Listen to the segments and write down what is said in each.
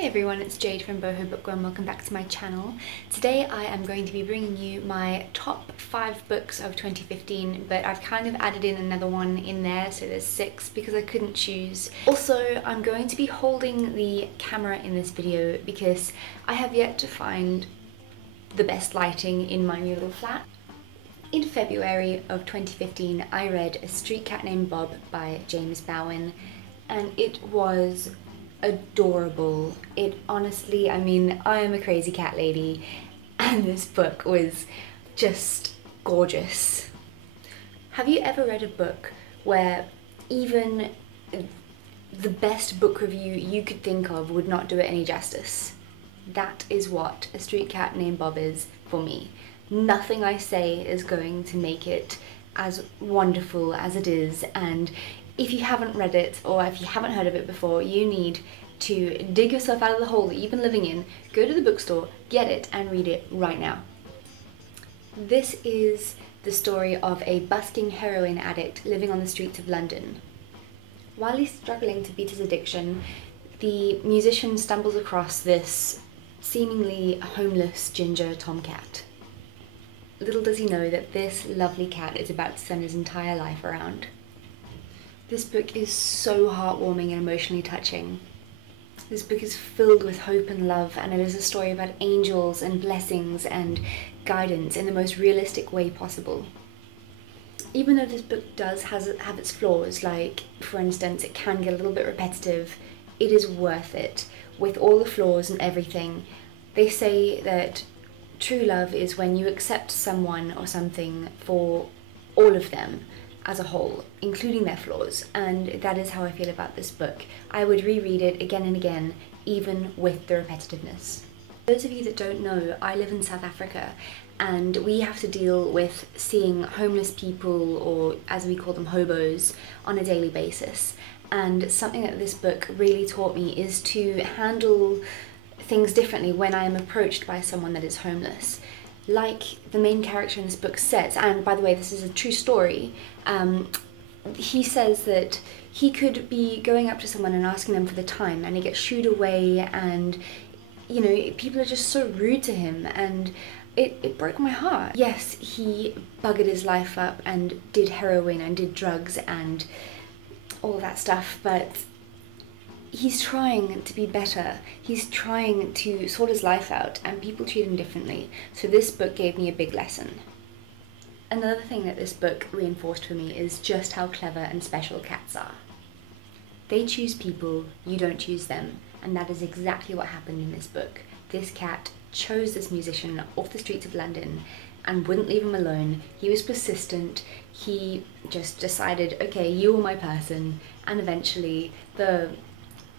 Hey everyone, it's Jade from Boho Bookworm. Welcome back to my channel. Today I am going to be bringing you my top 5 books of 2015, but I've kind of added in another one in there, so there's 6 because I couldn't choose. Also, I'm going to be holding the camera in this video because I have yet to find the best lighting in my new little flat. In February of 2015, I read A Street Cat Named Bob by James Bowen, and it was adorable. It honestly, I mean, I am a crazy cat lady and this book was just gorgeous. Have you ever read a book where even the best book review you could think of would not do it any justice? That is what A Street Cat Named Bob is for me. Nothing I say is going to make it as wonderful as it is, and if you haven't read it or if you haven't heard of it before, you need to dig yourself out of the hole that you've been living in, go to the bookstore, get it and read it right now. This is the story of a busking heroin addict living on the streets of London. While he's struggling to beat his addiction, the musician stumbles across this seemingly homeless ginger tomcat. Little does he know that this lovely cat is about to turn his entire life around. This book is so heartwarming and emotionally touching. This book is filled with hope and love, and it is a story about angels and blessings and guidance in the most realistic way possible. Even though this book does have its flaws, like for instance it can get a little bit repetitive, it is worth it. With all the flaws and everything, they say that true love is when you accept someone or something for all of them as a whole, including their flaws, and that is how I feel about this book. I would reread it again and again, even with the repetitiveness. For those of you that don't know, I live in South Africa, and we have to deal with seeing homeless people, or as we call them, hobos, on a daily basis. And something that this book really taught me is to handle things differently when I am approached by someone that is homeless. Like the main character in this book says, and by the way this is a true story, he says that he could be going up to someone and asking them for the time and he gets shooed away, and you know, people are just so rude to him, and it broke my heart. Yes, he buggered his life up and did heroin and did drugs and all that stuff, but he's trying to be better. He's trying to sort his life out, and people treat him differently. So this book gave me a big lesson. Another thing that this book reinforced for me is just how clever and special cats are. They choose people, you don't choose them, and that is exactly what happened in this book. This cat chose this musician off the streets of London and wouldn't leave him alone. He was persistent. He just decided, okay, you are my person, and eventually the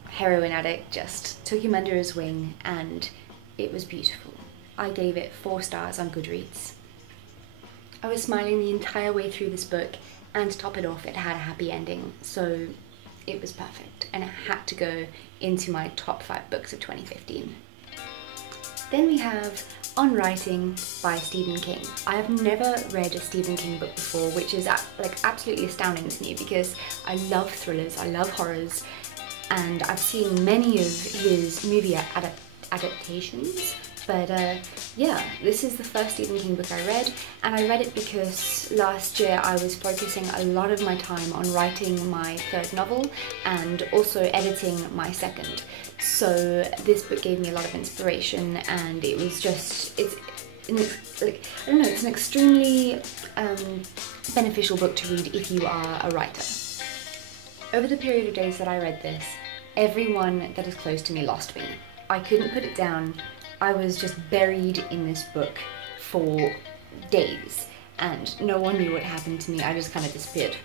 heroin addict just took him under his wing, and it was beautiful. I gave it 4 stars on Goodreads. I was smiling the entire way through this book, and to top it off, it had a happy ending, so it was perfect, and it had to go into my top 5 books of 2015. Then we have On Writing by Stephen King. I have never read a Stephen King book before, which is like absolutely astounding to me because I love thrillers, I love horrors, and I've seen many of his movie adaptations, but yeah, this is the first Stephen King book I read, and I read it because last year I was focusing a lot of my time on writing my 3rd novel and also editing my 2nd. So this book gave me a lot of inspiration, and it was just, it's an extremely beneficial book to read if you are a writer. Over the period of days that I read this, everyone that is close to me lost me. I couldn't put it down. I was just buried in this book for days, and no one knew what happened to me. I just kind of disappeared.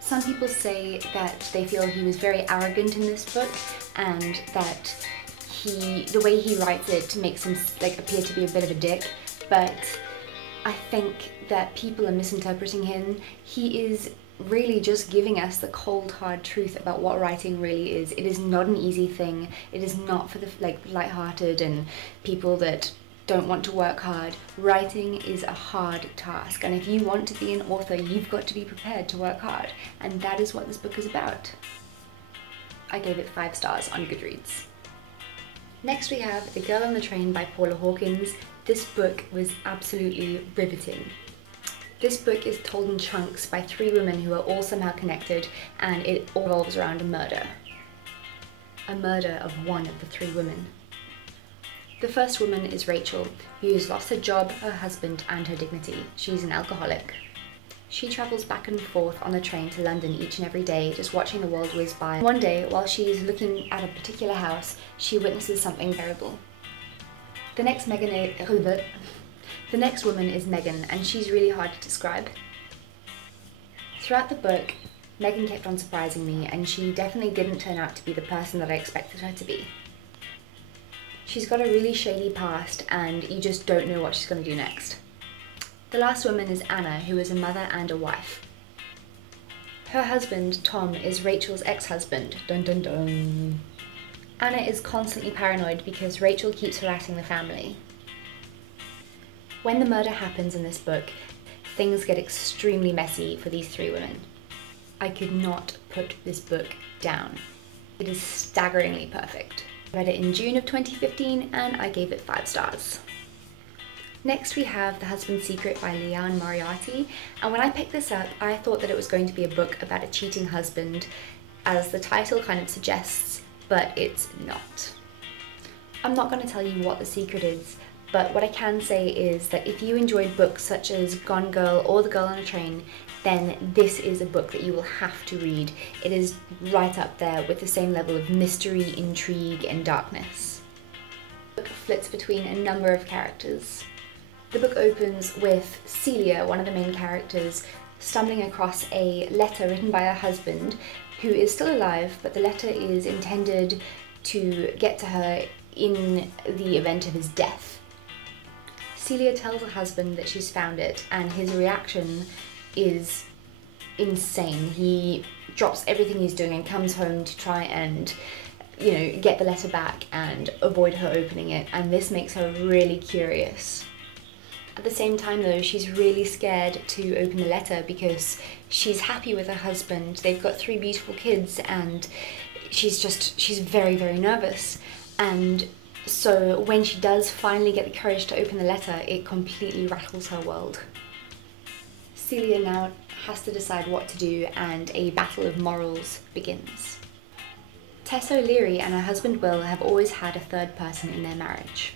Some people say that they feel he was very arrogant in this book, and that the way he writes it makes him like appear to be a bit of a dick, but I think that people are misinterpreting him. He is really just giving us the cold hard truth about what writing really is. It is not an easy thing. It is not for the light-hearted and people that don't want to work hard. Writing is a hard task, and if you want to be an author, you've got to be prepared to work hard, and that is what this book is about. I gave it 5 stars on Goodreads. Next we have The Girl on the Train by Paula Hawkins. This book was absolutely riveting. This book is told in chunks by three women who are all somehow connected, and it all revolves around a murder. A murder of one of the three women. The first woman is Rachel, who has lost her job, her husband, and her dignity. She's an alcoholic. She travels back and forth on the train to London each and every day, just watching the world whiz by. One day, while she's looking at a particular house, she witnesses something terrible. The next woman is Megan, and she's really hard to describe. Throughout the book, Megan kept on surprising me, and she definitely didn't turn out to be the person that I expected her to be. She's got a really shady past, and you just don't know what she's going to do next. The last woman is Anna, who is a mother and a wife. Her husband, Tom, is Rachel's ex-husband. Dun dun dun. Anna is constantly paranoid because Rachel keeps harassing the family. When the murder happens in this book, things get extremely messy for these three women. I could not put this book down. It is staggeringly perfect. I read it in June of 2015 and I gave it 5 stars. Next we have The Husband's Secret by Liane Moriarty, and when I picked this up I thought that it was going to be a book about a cheating husband, as the title kind of suggests, but it's not. I'm not going to tell you what the secret is, but what I can say is that if you enjoyed books such as Gone Girl or The Girl on a Train, then this is a book that you will have to read. It is right up there with the same level of mystery, intrigue, and darkness. The book flits between a number of characters. The book opens with Celia, one of the main characters, stumbling across a letter written by her husband, who is still alive, but the letter is intended to get to her in the event of his death. Celia tells her husband that she's found it, and his reaction is insane. He drops everything he's doing and comes home to try and, get the letter back and avoid her opening it, and this makes her really curious. At the same time though, she's really scared to open the letter because she's happy with her husband. They've got 3 beautiful kids, and she's very, very nervous. And so when she does finally get the courage to open the letter, it completely rattles her world. Celia now has to decide what to do, and a battle of morals begins. Tess O'Leary and her husband Will have always had a third person in their marriage.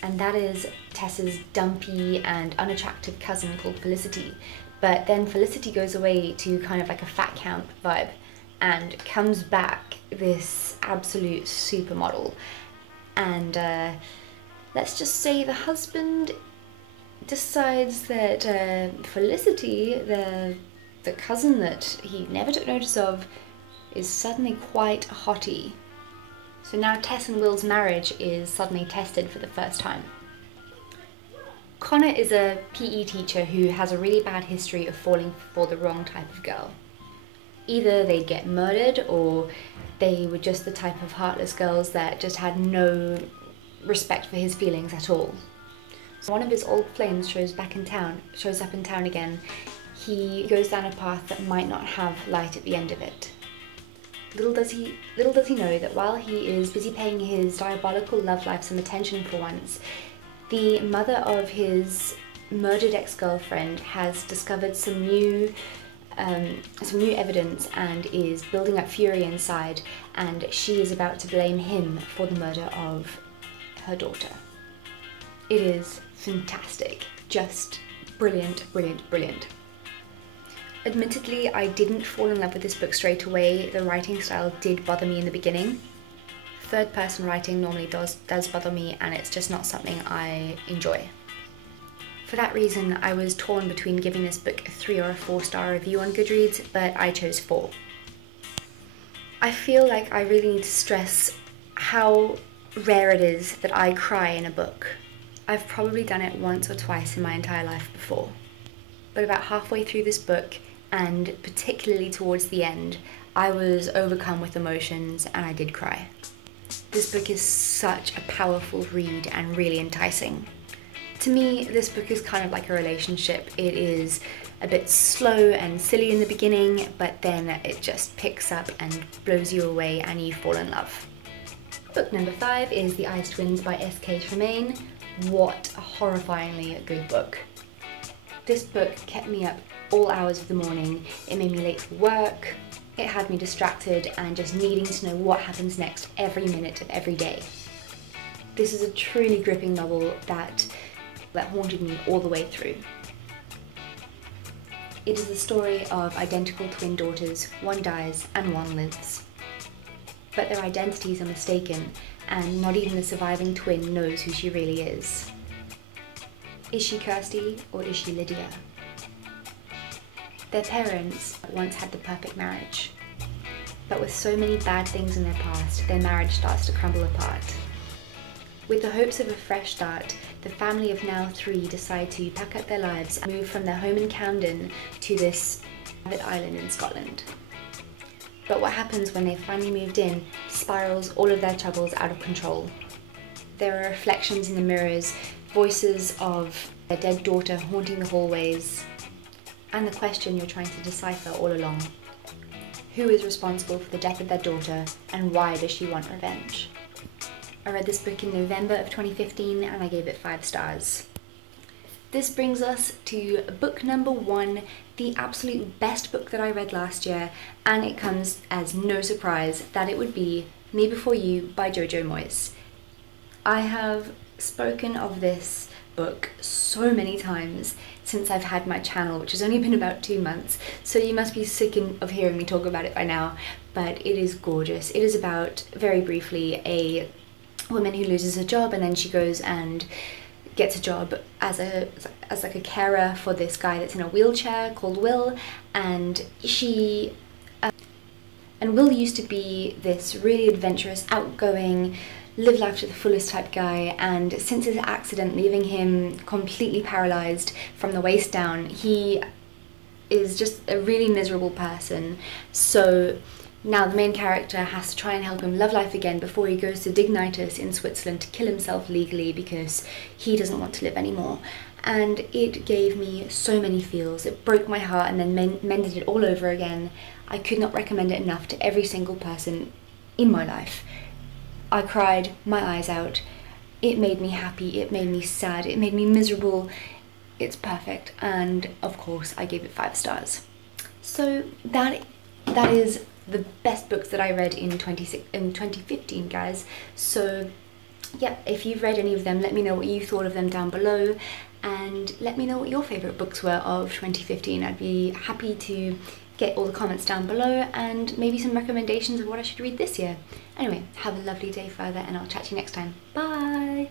And that is Tess's dumpy and unattractive cousin called Felicity. But then Felicity goes away to kind of like a fat camp vibe and comes back this absolute supermodel. And let's just say the husband decides that Felicity, the cousin that he never took notice of, is suddenly quite a hottie. So now Tess and Will's marriage is suddenly tested for the first time. Connor is a PE teacher who has a really bad history of falling for the wrong type of girl. Either they'd get murdered, or they were just the type of heartless girls that just had no respect for his feelings at all. So one of his old flames shows up in town again. He goes down a path that might not have light at the end of it. Little does he know that while he is busy paying his diabolical love life some attention for once, the mother of his murdered ex-girlfriend has discovered some new evidence and is building up fury inside, and she is about to blame him for the murder of her daughter. It is fantastic, just brilliant, brilliant, brilliant. Admittedly, I didn't fall in love with this book straight away. The writing style did bother me in the beginning. Third person writing normally does bother me, and it's just not something I enjoy. For that reason, I was torn between giving this book a 3 or a 4-star review on Goodreads, but I chose 4. I feel like I really need to stress how rare it is that I cry in a book. I've probably done it once or twice in my entire life before. But about halfway through this book, and particularly towards the end, I was overcome with emotions and I did cry. This book is such a powerful read and really enticing. To me, this book is kind of like a relationship. It is a bit slow and silly in the beginning, but then it just picks up and blows you away and you fall in love. Book number 5 is The Ice Twins by S K Tremayne. What a horrifyingly good book. This book kept me up all hours of the morning. It made me late for work. It had me distracted and just needing to know what happens next every minute of every day. This is a truly gripping novel that haunted me all the way through. It is the story of identical twin daughters. One dies and one lives. But their identities are mistaken, and not even the surviving twin knows who she really is. Is she Kirsty or is she Lydia? Their parents once had the perfect marriage, but with so many bad things in their past, their marriage starts to crumble apart. With the hopes of a fresh start, the family of now 3 decide to pack up their lives and move from their home in Camden to this private island in Scotland. But what happens when they've finally moved in spirals all of their troubles out of control. There are reflections in the mirrors, voices of their dead daughter haunting the hallways, and the question you're trying to decipher all along. Who is responsible for the death of their daughter, and why does she want revenge? I read this book in November of 2015 and I gave it 5 stars. This brings us to book number 1, the absolute best book that I read last year, and it comes as no surprise that it would be Me Before You by JoJo Moyes. I have spoken of this book so many times since I've had my channel, which has only been about 2 months, so you must be sick of hearing me talk about it by now, but it is gorgeous. It is about, very briefly, a woman who loses her job and then she goes and gets a job as like a carer for this guy that's in a wheelchair called Will, and Will used to be this really adventurous, outgoing, live life to the fullest type guy, and since his accident leaving him completely paralysed from the waist down, he is just a really miserable person. So now the main character has to try and help him love life again before he goes to Dignitas in Switzerland to kill himself legally because he doesn't want to live anymore. And it gave me so many feels. It broke my heart and then mended it all over again. I could not recommend it enough to every single person in my life. I cried my eyes out. It made me happy, it made me sad, it made me miserable. It's perfect, and of course I gave it 5 stars. So that is the best books that I read in 2015, guys. So yeah, if you've read any of them, let me know what you thought of them down below, and let me know what your favourite books were of 2015. I'd be happy to get all the comments down below and maybe some recommendations of what I should read this year. Anyway, have a lovely day further and I'll chat to you next time. Bye!